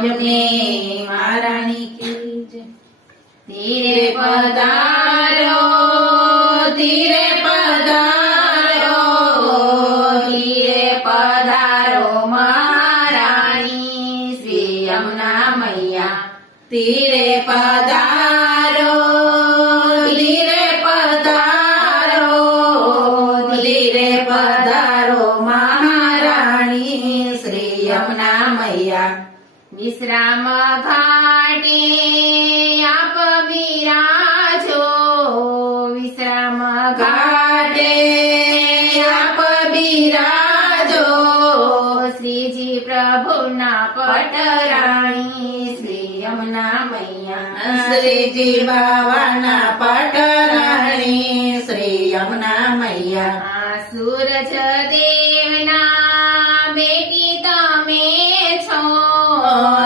महारानी की जय। धीरे पधारो धीरे पधारो धीरे पधारो महारानी श्री यमुना मैया। धीरे पधारो धीरे पधारो धीरे पधारो महारानी श्री यमुना मैया। विश्राम घाटे आप विराजो विश्राम घाटे आप विराजो श्रीजी प्रभुना पटराणी श्री यमुना मैया। श्रीजी बावाना पटराणी श्री यमुना मैया। सूरज